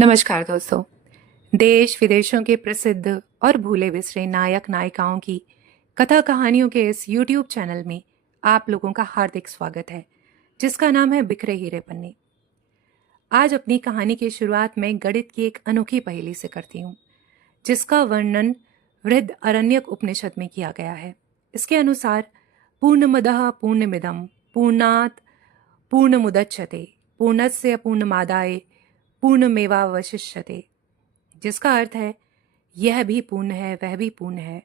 नमस्कार दोस्तों। देश विदेशों के प्रसिद्ध और भूले बिसरे नायक नायिकाओं की कथा कहानियों के इस YouTube चैनल में आप लोगों का हार्दिक स्वागत है, जिसका नाम है बिखरे हीरे पन्ने। आज अपनी कहानी की शुरुआत में गणित की एक अनोखी पहेली से करती हूँ, जिसका वर्णन वृहद अरण्यक उपनिषद में किया गया है। इसके अनुसार पूर्णमदः पूर्णमिदं पूर्णात् पूर्णमुदच्यते पूर्णस्य पूर्णमादाय पूर्णमेवावशिष्यते, जिसका अर्थ है यह भी पूर्ण है, वह भी पूर्ण है,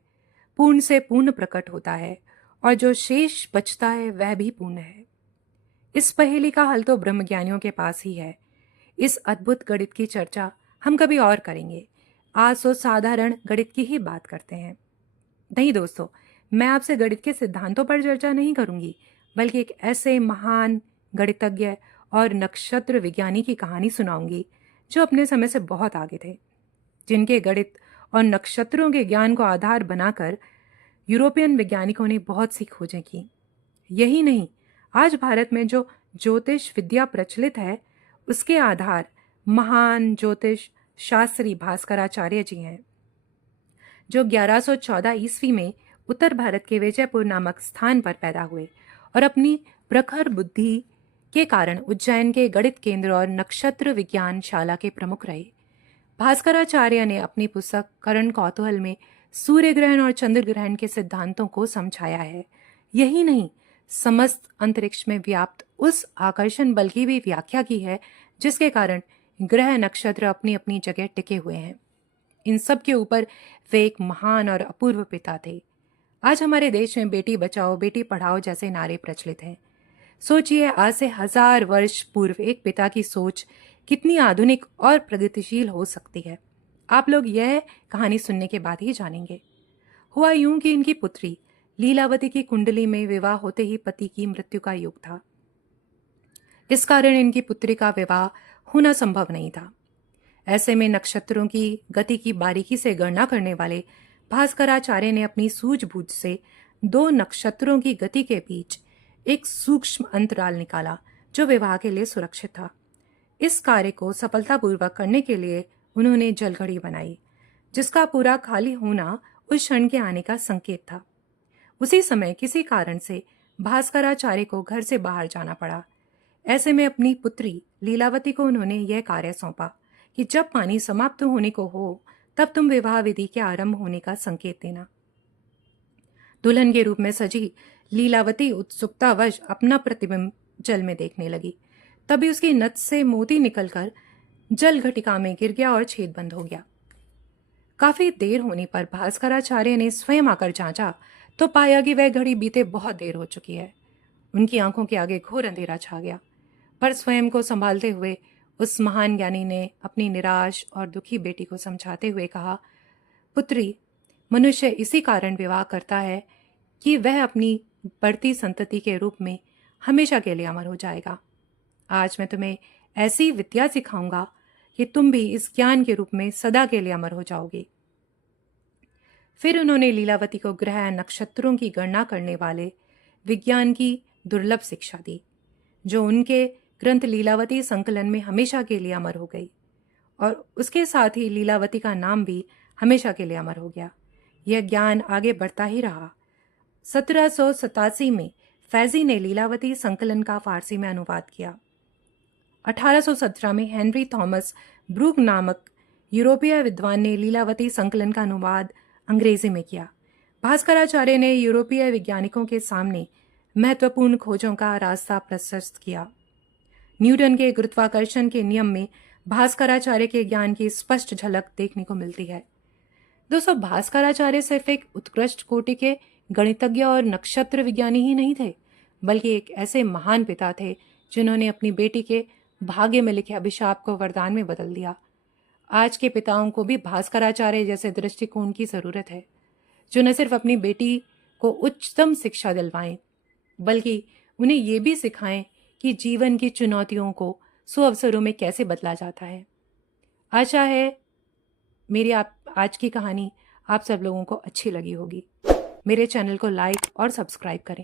पूर्ण से पूर्ण प्रकट होता है और जो शेष बचता है वह भी पूर्ण है। इस पहेली का हल तो ब्रह्मज्ञानियों के पास ही है। इस अद्भुत गणित की चर्चा हम कभी और करेंगे। आज तो साधारण गणित की ही बात करते हैं। नहीं दोस्तों, मैं आपसे गणित के सिद्धांतों पर चर्चा नहीं करूंगी, बल्कि एक ऐसे महान गणितज्ञ और नक्षत्र विज्ञानी की कहानी सुनाऊंगी जो अपने समय से बहुत आगे थे, जिनके गणित और नक्षत्रों के ज्ञान को आधार बनाकर यूरोपियन वैज्ञानिकों ने बहुत सी खोजें की। यही नहीं, आज भारत में जो ज्योतिष विद्या प्रचलित है उसके आधार महान ज्योतिष शास्त्री भास्कराचार्य जी हैं, जो 1114 ईस्वी में उत्तर भारत के विजयपुर नामक स्थान पर पैदा हुए और अपनी प्रखर बुद्धि के कारण उज्जैन के गणित केंद्र और नक्षत्र विज्ञान शाला के प्रमुख रहे। भास्कराचार्य ने अपनी पुस्तक करण कौतूहल में सूर्य ग्रहण और चंद्र ग्रहण के सिद्धांतों को समझाया है। यही नहीं, समस्त अंतरिक्ष में व्याप्त उस आकर्षण बल की भी व्याख्या की है, जिसके कारण ग्रह नक्षत्र अपनी अपनी जगह टिके हुए हैं। इन सब के ऊपर वे एक महान और अपूर्व पिता थे। आज हमारे देश में बेटी बचाओ बेटी पढ़ाओ जैसे नारे प्रचलित हैं। सोचिए, आज से 1000 वर्ष पूर्व एक पिता की सोच कितनी आधुनिक और प्रगतिशील हो सकती है। आप लोग यह कहानी सुनने के बाद ही जानेंगे। हुआ यूं कि इनकी पुत्री लीलावती की कुंडली में विवाह होते ही पति की मृत्यु का योग था। इस कारण इनकी पुत्री का विवाह होना संभव नहीं था। ऐसे में नक्षत्रों की गति की बारीकी से गणना करने वाले भास्कराचार्य ने अपनी सूझबूझ से 2 नक्षत्रों की गति के बीच एक सूक्ष्म अंतराल निकाला जो विवाह के लिए सुरक्षित था। इस कार्य को सफलतापूर्वक करने के लिए उन्होंने जलघड़ी बनाई, जिसका पूरा खाली होना उस क्षण के आने का संकेत था। उसी समय किसी कारण से भास्कराचार्य को घर से बाहर जाना पड़ा। ऐसे में अपनी पुत्री लीलावती को उन्होंने यह कार्य सौंपा कि जब पानी समाप्त होने को हो तब तुम विवाह विधि के आरंभ होने का संकेत देना। दुल्हन के रूप में सजी लीलावती उत्सुकतावश अपना प्रतिबिंब जल में देखने लगी। तभी उसकी नथ से मोती निकलकर जल घटिका में गिर गया और छेद बंद हो गया। काफी देर होने पर भास्कराचार्य ने स्वयं आकर जांचा तो पाया कि वह घड़ी बीते बहुत देर हो चुकी है। उनकी आंखों के आगे घोर अंधेरा छा गया, पर स्वयं को संभालते हुए उस महान ज्ञानी ने अपनी निराश और दुखी बेटी को समझाते हुए कहा, पुत्री, मनुष्य इसी कारण विवाह करता है कि वह अपनी बढ़ती संतति के रूप में हमेशा के लिए अमर हो जाएगा। आज मैं तुम्हें ऐसी विद्या सिखाऊंगा कि तुम भी इस ज्ञान के रूप में सदा के लिए अमर हो जाओगे। फिर उन्होंने लीलावती को ग्रह नक्षत्रों की गणना करने वाले विज्ञान की दुर्लभ शिक्षा दी, जो उनके ग्रंथ लीलावती संकलन में हमेशा के लिए अमर हो गई, और उसके साथ ही लीलावती का नाम भी हमेशा के लिए अमर हो गया। यह ज्ञान आगे बढ़ता ही रहा। 1787 में फैजी ने लीलावती संकलन का फारसी में अनुवाद किया। 1817 में हेनरी थॉमस ब्रूक नामक यूरोपीय विद्वान ने लीलावती संकलन का अनुवाद अंग्रेजी में किया। भास्कराचार्य ने यूरोपीय वैज्ञानिकों के सामने महत्वपूर्ण खोजों का रास्ता प्रशस्त किया। न्यूटन के गुरुत्वाकर्षण के नियम में भास्कराचार्य के ज्ञान की स्पष्ट झलक देखने को मिलती है। दोस्तों, भास्कराचार्य सिर्फ एक उत्कृष्ट कोटि के गणितज्ञ और नक्षत्र विज्ञानी ही नहीं थे, बल्कि एक ऐसे महान पिता थे जिन्होंने अपनी बेटी के भाग्य में लिखे अभिशाप को वरदान में बदल दिया। आज के पिताओं को भी भास्कराचार्य जैसे दृष्टिकोण की जरूरत है, जो न सिर्फ अपनी बेटी को उच्चतम शिक्षा दिलवाएं, बल्कि उन्हें ये भी सिखाएं कि जीवन की चुनौतियों को सुअवसरों में कैसे बदला जाता है। आशा है मेरी आज की कहानी आप सब लोगों को अच्छी लगी होगी। मेरे चैनल को लाइक और सब्सक्राइब करें।